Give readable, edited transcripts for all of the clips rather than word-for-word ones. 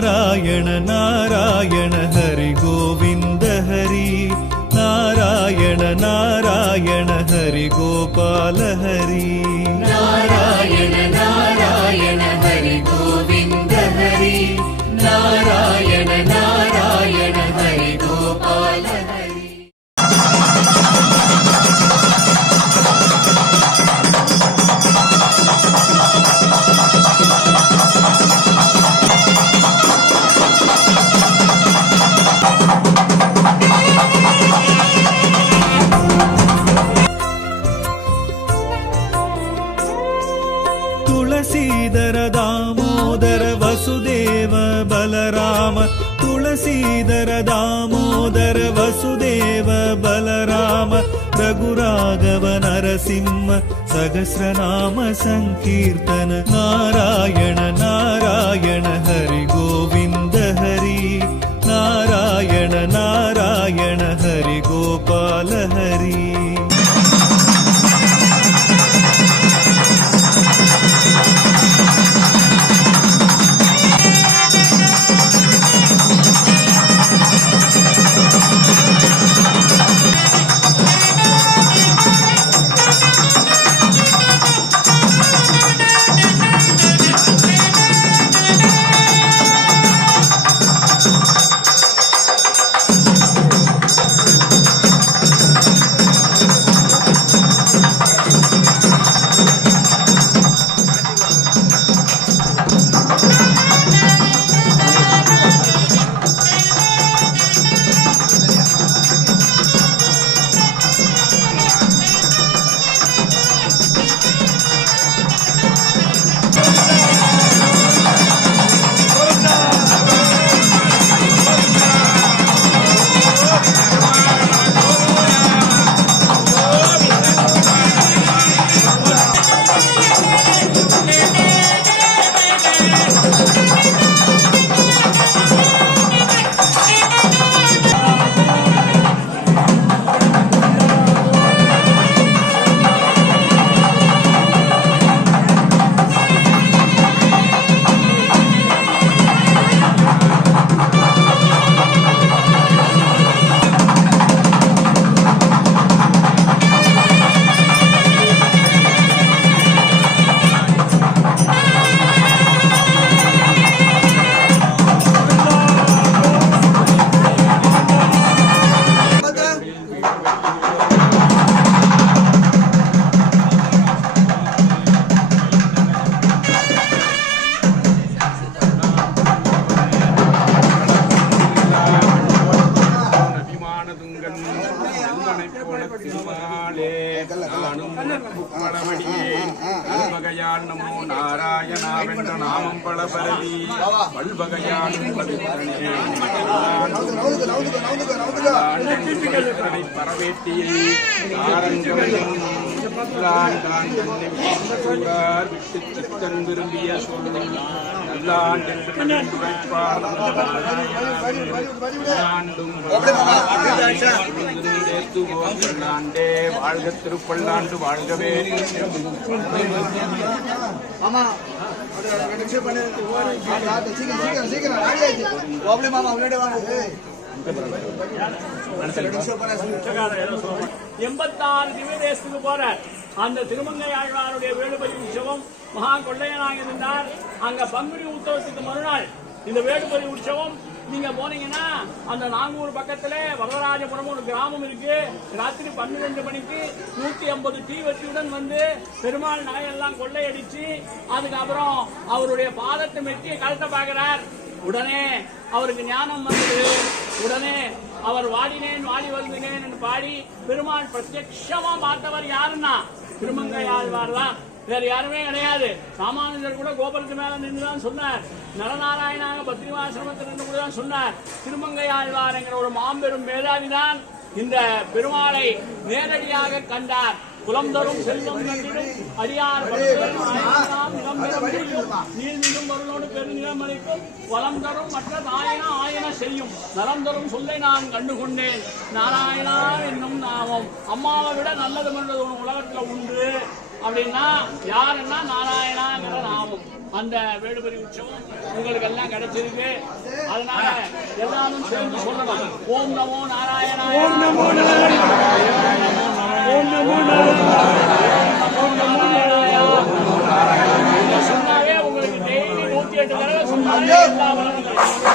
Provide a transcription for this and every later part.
नारायण नारायण हरि गोविंद हरि नारायण नारायण हरि गोपाल हरि नारायण नारायण हरि गोविंद हरि नारायण नारायण हरि गोपाल हरि। तुलसीधर दामोदर वसुदेव बलराम तुलसीधर दामोदर वसुदेव बलराम रघुराघव नरसिंह सहस्रनाम संकीर्तन नारायण नारायण हरि गोविंद हरि नारायण नारायण हरि गोपाल हरि। நமோ நாராயணாவென்ற நாமம் பல பரவி வல்வகையாலும் பரவேட்டியை விட்டு சித்தன் விரும்பிய சொல் நல்லாண்டே வாழ்க திருப்பல்லாண்டு வாழ்கவே. திவ்யதேசத்துக்கு போற அந்த திருமங்கை ஆழ்வாருடைய வேடுபலி உற்சவம் மகா கொள்ளையனாக இருந்தார். அங்க பங்குனி உற்சவத்துக்கு மறுநாள் இந்த வேடுபலி உற்சவம் நீங்க போனீங்கன்னா அந்த நாங்கூர் பக்கத்துல வரதராஜபுரம் ஒரு கிராமம் இருக்கு. ராத்திரி 12 மணிக்கு 150 தீவற்றியுடன் வந்து பெருமாள் நகையெல்லாம் கொள்ளையடிச்சு அதுக்கப்புறம் அவருடைய பாதத்தை மெட்டி கழட்ட பார்க்கிறார். உடனே அவருக்கு ஞானம் வந்தது. உடனே அவர் வாடினேன் வாடி வருந்தினேன் என்று பாடி பெருமாள் பிரத்யட்சமா பார்த்தவர் யாருன்னா திருமங்கை ஆழ்வார் தான், வேற யாருமே கிடையாது. ராமானுஜர் கூட கோபுரத்து மேல நின்றுதான் சொன்னார். நரநாராயணாக பத்ரிவாசிரமத்தில் நின்று கூட தான் சொன்னார். திருமங்கை ஆழ்வார் என்கிற ஒரு மாம்பெரும் மேதாவிதான் இந்த பெருமாளை நேரடியாக கண்டார். குலம் தரும் செல்வம் கண்டிடும் அடியார் நீர்மிகும் பொருளோடு பெருநிலம் அளிக்கும் வளம் தரும் மற்ற தாயன ஆயன செய்யும் நலம் தரும் சொல்லை நான் கண்டுகொண்டேன் நாராயணா என்னும் நாமம். அம்மாவை விட நல்லது பண்றது உலகத்துல உண்டு. அப்படின்னா யாருன்னா நாராயணாங்கிற நாமம். அந்த வேடுபரி உற்சவம் உங்களுக்கு எல்லாம் கிடைச்சிருக்கு. அதனால எல்லாரும் சேர்ந்து சொல்லலாம். ஓம் நமோ நாராயணாய, ஓம் நமோ நாராயணாய, ஓம் நமோ நாராயணாய சொன்னாவே உங்களுக்கு டெய்லி 108 தடவை சொன்னாலே எல்லா பலனும் கிடைக்கும்.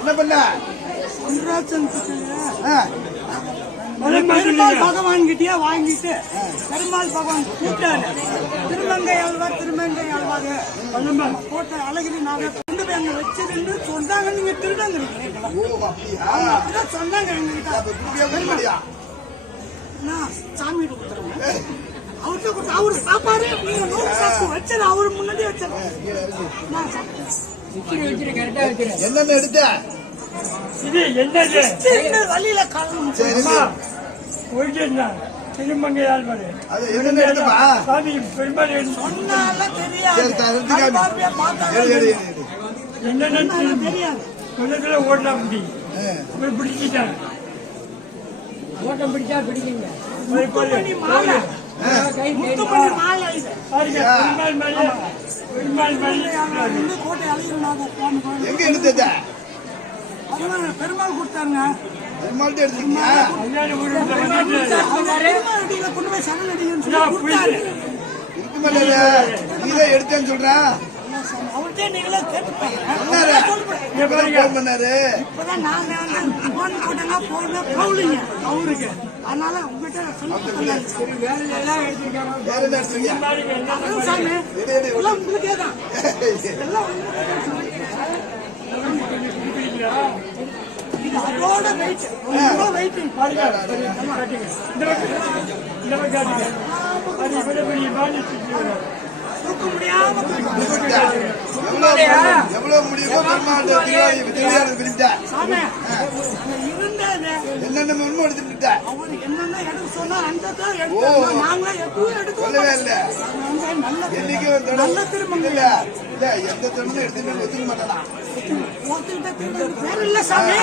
என்ன பண்ண பெருமாள் பகவான் கிட்டே வாங்கிட்டு பெருமாள் பகவான் கூப்பிட்டாரு. திருமங்கை ஆழ்வார் போட்ட அழகிரி நாக கொண்டு போய் அங்க வச்சிருந்து சொன்னாங்க. நீங்க திருடங்கிறீங்க சொன்னாங்க எங்ககிட்ட. நான் சாமி கொடுத்துருவேன். அவர்கிட்ட கொடுத்து அவரு சாப்பாடு வச்சது அவரு முன்னாடி வச்சாரு. என்னென்ன எடுத்த இது என்ன வழியில காரணம் திருமங்கை ஆழ்வார் அது என்னென்ன எடுத்தப்பா சாமி பெருமாள் சொன்னால தெரியாது. என்னென்ன தெரியாது. சொல்லத்துல ஓடலாம் முடி பிடிச்சிட்டாங்க. ஓட்டம் பிடிச்சா பிடிக்குங்க. மாலை முத்துமணி மாலை இது பெருமாள் மாலை. பெருமாள் மாலை கோட்டை அழகிரி எங்க எடுத்த பெருமாள் கொடுத்தாங்க. பெருமாள்கிட்ட எடுத்துக்கீங்க. கொண்டு போய் சரண் அடிங்கன்னு கொடுத்தாரு. இருக்கு மேல நீதான் எடுத்தேன்னு சொல்றேன். அவர்கிட்ட நீங்களே கேட்டுப்பாங்க. பண்ணாரு இப்பதான் நாங்க போன் போட்டா போகலீங்க அவருக்கு. அதனால உங்ககிட்ட வேற என்ன எடுத்துருக்கீங்க சாமி எல்லாம் உங்களுக்கே தான். எல்லாம் இது அதோட வெயிட் வெயிட்டிங் தூக்க முடியாம எவ்வளவு முடியுமோ பெருமாள் சாமி இருந்தது. என்னென்ன மண்மு எடுத்துட்டு அவர் என்னென்ன எடுக்க சொன்னா அந்த நாங்களே எப்பவும் எடுக்கவே இல்லை. நல்ல நல்ல திருமங்க இல்ல இல்ல எந்த தண்ணி எடுத்துட்டு ஒத்துக்க மாட்டானா வேற இல்ல சாமி.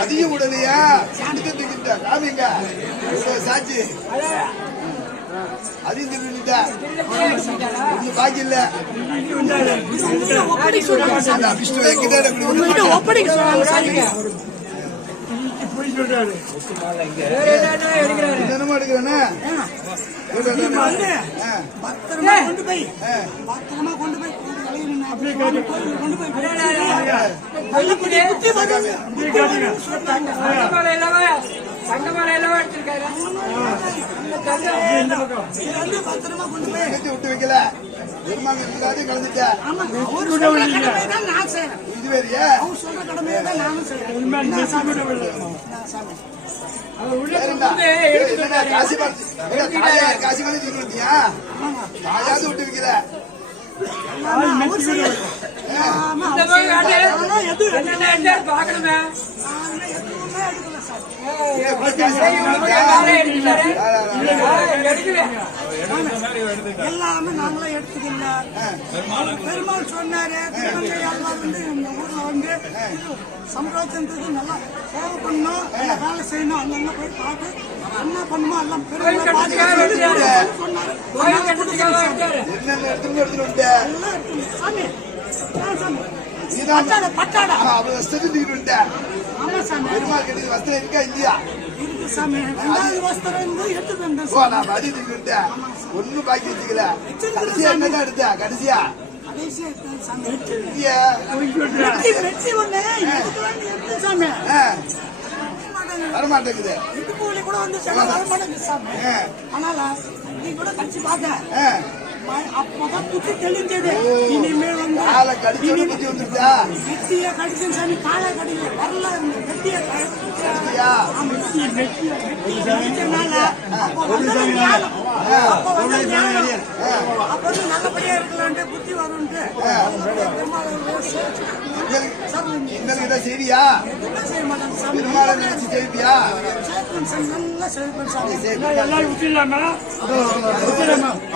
அதிகம் உடலையா தூக்கிட்ட காமிங்க சாட்சி அதையும் திருவிட்டா பாக்கி இல்ல ஒப்படைக்க சொல்றாங்க. என்னமா எடுக்கிறேன்னா பத்திரமா கொண்டு போய் விட்டு வைக்கல பெருமாள் எல்லாத்தையும் கலந்துட்டேன். ஆமா, அவர் சொல்ற கடமையை தான் நான் செய்றேன். இது வேறியா? அவர் சொல்ற கடமையை தான் நானும் செய்றேன். என்ன சாமி? சாமி. என்னடா காசி பார்த்து காசி பண்ணி தீர்ந்துட்டியா? தாயாவது விட்டு வைக்கிற. அவர் செய்யல. ஆமா, அவர் செய்யல. ஆனா எதுவும் பார்க்கணுமே. நான் எதுவுமே எடுக்கல சார். எல்லாமே நாங்களே எடுத்துக்கல. பெருமாள் சொன்னாரு, திருமங்கை ஆழ்வார் வந்து இந்த ஊர்ல வந்து சம்ராஜ்யத்துக்கு நல்லா சேவை பண்ணணும், நல்லா வேலை செய்யணும், அங்கங்க போய் பார்த்து என்ன பண்ணுமோ எல்லாம் பெருமாள் சொன்னாரு. என்னென்ன எடுத்துட்டு வந்துட்ட? எல்லாம் எடுத்துக்கணும். சாமி, சாமி, நீதான் பட்டாடா. அவ வஸ்திரம் தீக்கிட்டு ஆமா சாமி, பெருமாள் கிட்ட வஸ்திரம் இருக்கா இல்லையா? இருக்கு சாமி. ரெண்டாவது வஸ்திரம் இருந்து எடுத்து வந்தேன் ஓ, சாமி. நான் மதி தீக்கிட்டு ஒன்னும் பாக்கி வச்சுக்கல. கடைசியா என்னதான் எடுத்த? கடைசியா கடைசியா எடுத்தேன் சாமி. இல்லையா? வெற்றி ஒண்ணு எடுத்துக்கலாம்னு எடுத்தேன் சாமி. வரமாட்டேங்குது. இடுப்பு வலி கூட வந்து வரமாட்டேங்குது சாமி. அதனால நீ கூட கடிச்சு பார்த்தேன். அப்பதான் புத்தி தெளிஞ்சது. இனிமேல் வந்து காலை கடிச்சோட புத்தி வந்துருச்சா? வெட்டிய கடிச்சேன் சாமி. காலை கடிக்கல, வரல. வெட்டிய கடிச்சியா? கடிச்சனால அப்போ வந்து ஞானம். அப்போ வந்து ஞானம். அப்போ வந்து நல்லபடியா இருக்கலான்ட்டு புத்தி வரும்ட்டு இன்னும் இதை செய்வியா? என்ன செய்ய மாட்டாங்க சாமி. பெருமாளை நினைச்சு செய்வியா? சேர்ப்பேன் சாமி, நல்லா சேர்ப்பேன் சாமி. எல்லாம் விட்டுலாமா?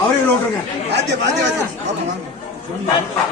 அவரையும் விட்டுருங்க. பாத்தியா பாத்தியா பாத்தியா.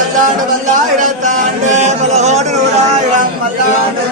பல்லாண்டு பல்லாயிரத்தாண்டு பலகோடு நூறாயிரம் பல்லாண்டு